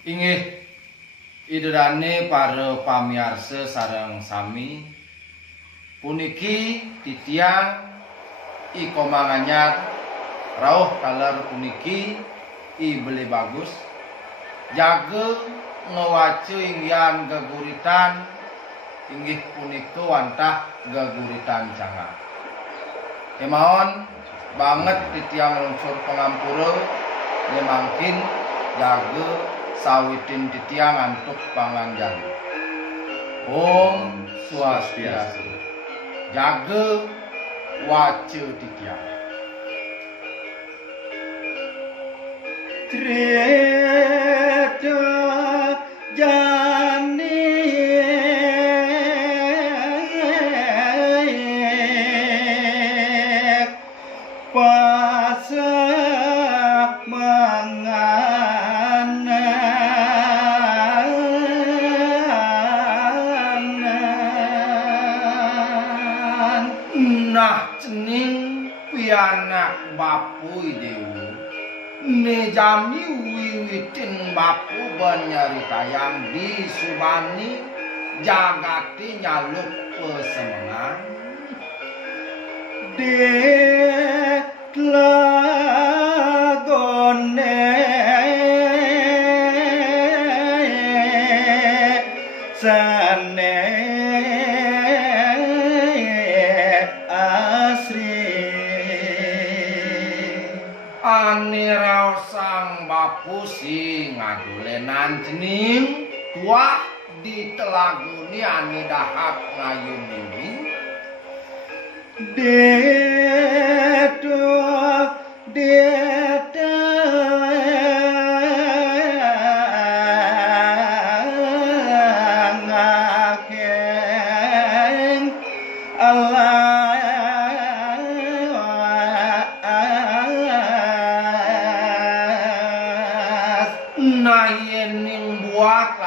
Inggih idedane para pamirsa sareng sami puniki titiang iko manganyar rawuh kaler puniki ibeli bagus jaga ngawacu inggian geguritan inggih punika wantah geguritan cangar kemawon banget titiang lungsur pengampura nyemangkin jaga sawitin titiang antuk panganjan. Om Swastiastu. Jaga waca titiang. Treda jani pasa anak bapu dewu nejami wiwitin bapu banyaritayang di subani jagati nyaluk pesemengan de lagone sane Anirau sang bapu sing ngadolenan jening tuah ditelaguni ani dahak ngayun-yuni dedo ngakeng Allah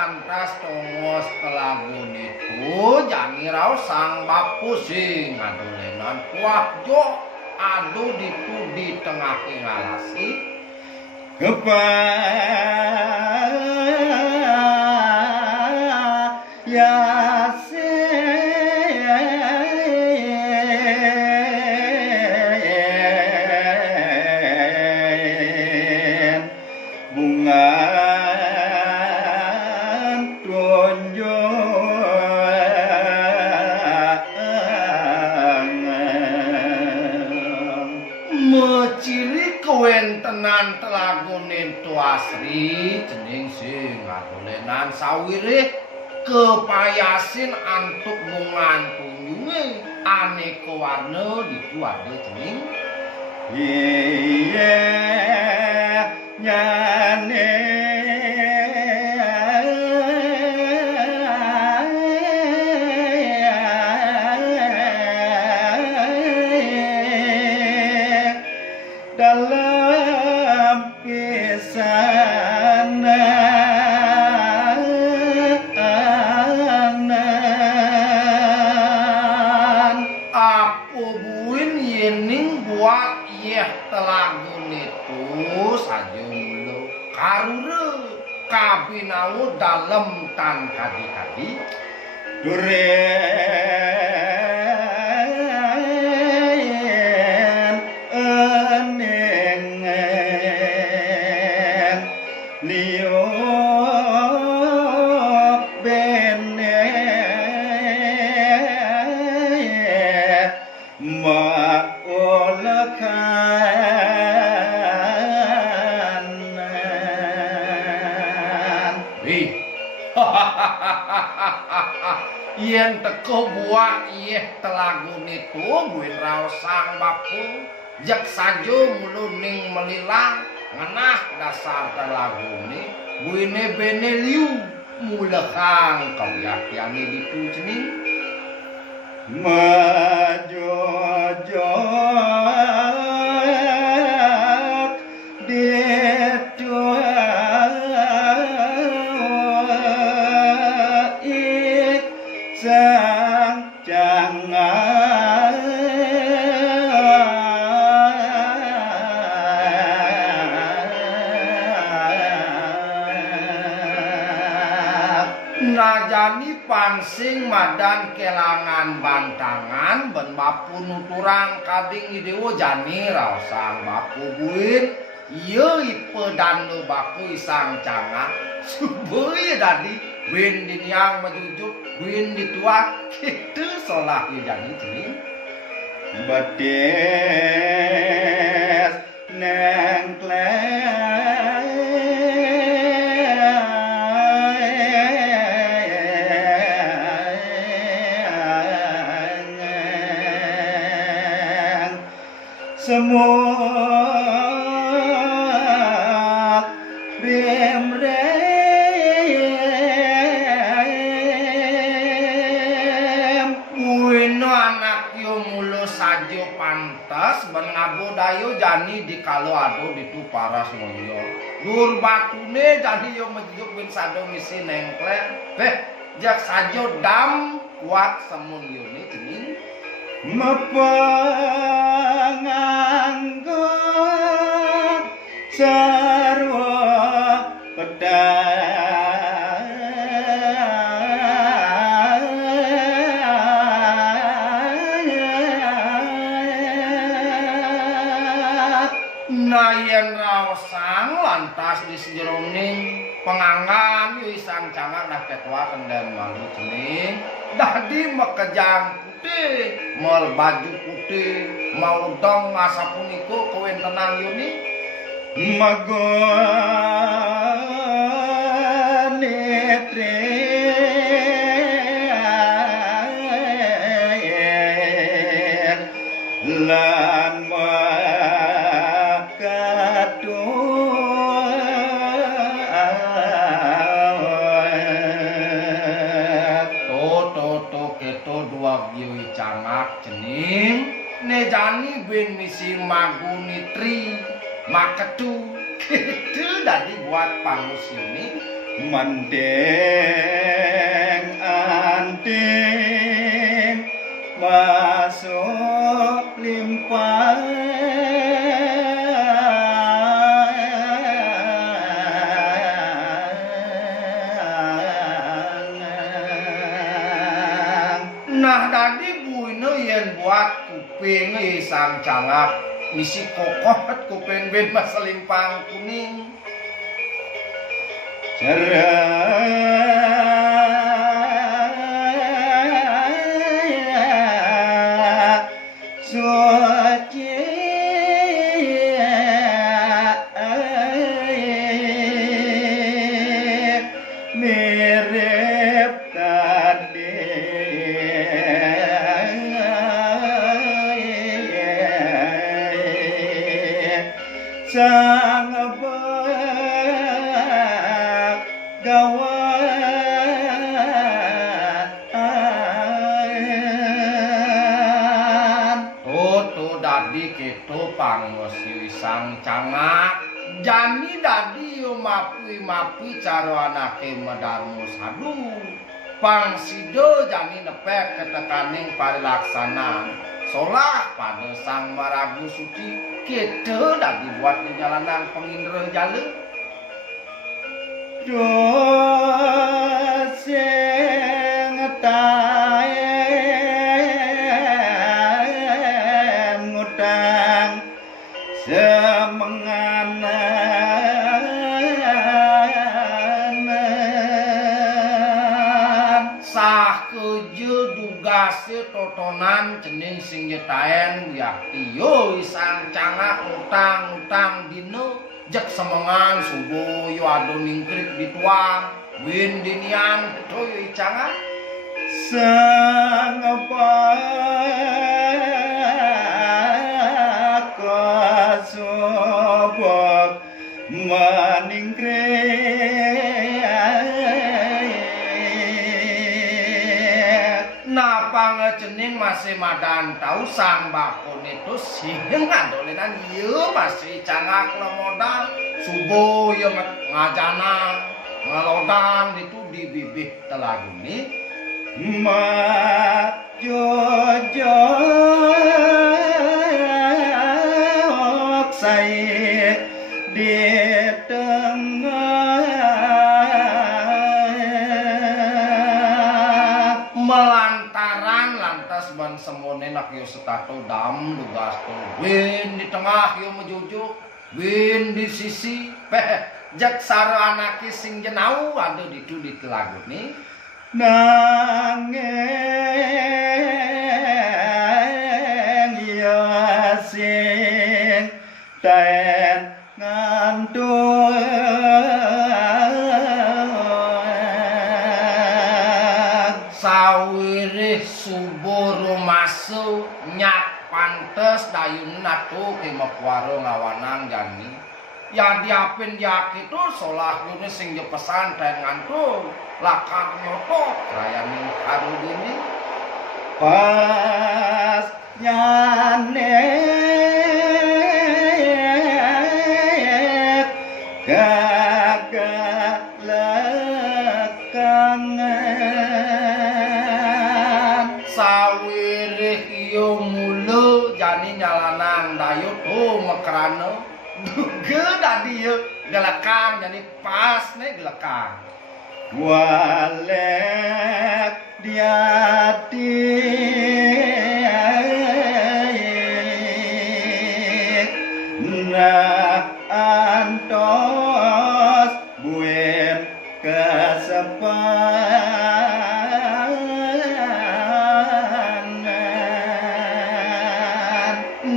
lantas tongos telagun itu janirau sang bapu sing ngadolenan kuah jo adu ditu di tengah ngalasi kepayasen bunga mecili kewentenan telagunin tuasri jening sing ngadolenan sawirih kepayasin antuk bungan kunjunge aneka warna ditu ada jening iye nyane dalam pesanan apu buin yening buat yeh telagun itu sajumlo karure kabinau dalam tan kadi-kadi Lio bene maulakan yen teko buah ieh telagun itu buin rao sang bapu jak sajo muluning melilang ngenah dasar telagune buine bene liu mulakang kawiyakyane ditu jening majojok detu sang jangan Najani pansing madan kelangan bantangan ben bapu nuturang kading idewo jani raosang bapu buin ieu ipedan nu baku isang canga subuh dadi win diniang majujuk win dituak kitu solah ieu jani cening bedes neng semua rem Uino anak yo mulu sajo pantas ben ngabodayo jani di kalau ado ditu paras ngoyo lur batune jani yo mejuk ben sado misi nengklek jak sajo dam kuat semun yone cening mapanganggo sarwa pedat nayen raosang lantas di sejeroning pengangan yu isang cangan dah ketua kendem malu cening dadi mekejang putih mal baju putih mau dong asa puniko kowen tenang yuni magonetre lan cening nejani ben misi magunitri maketu gitu dadi buat pangusiuni mendeng anting masuk limpah nah tadi buino yen buat kuping isang cangak misi kokot kuping ben maselimpang kuning cerah suci mirip tadi sang gawan tuh dadi keto pangusi isang cangak jani dadi yo mapi caro anake medarmu sadu pangsido jani nepek ketekaning parilaksana solah pada sang maragu suci keto dadi buat di jalanan pengindra jalu doseng taem ngutang semenganan sah keje dugase totonan cening sing nyetaen yakti yo isang cangak utang dino jek semengan subuh yo ado ningkrik dituang win dinian to yo icangak sang pakosobok maningkrik napang cening masih madan tau sang bakon itu sing ngadolenan ieu masih cangak lemodal subuh yo ngajana ngalodang ditu di bibih telaguni mak jojo saya di tengah man semone nak yo setato dam dugas to win di tengah yo mejujuk win di sisi peh jak saro anake sing jenau ada ditu di lagu nih nanging ya sing ten ngantuk sawirih subuh rumasu nyak pantes dayun natu ke makwaro ngawanang jani ya diapin jaki tu solah yune sing je pesantren ngantuk lakar nyoto rayaning haru dini pas nyanek gagak lekangan sawirih iyo mulu jani nyalanang dayut mekrano duge dadi yo gelakang jadi pas nih gelakang walek diadik nah antos buen kesepanan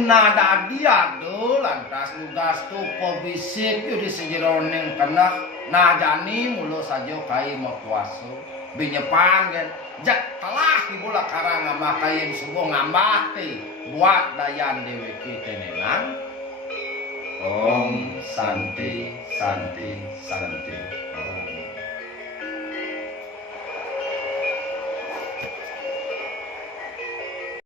nah dadi ado lantas lugas tu pobisik yo di sejeroning kena nah jani mulu saja kai makuaso binyepan kan jak telah ibu lakarang ngamakai semua ngambati buat dayan dewi kitenenan Om Santi Santi Santi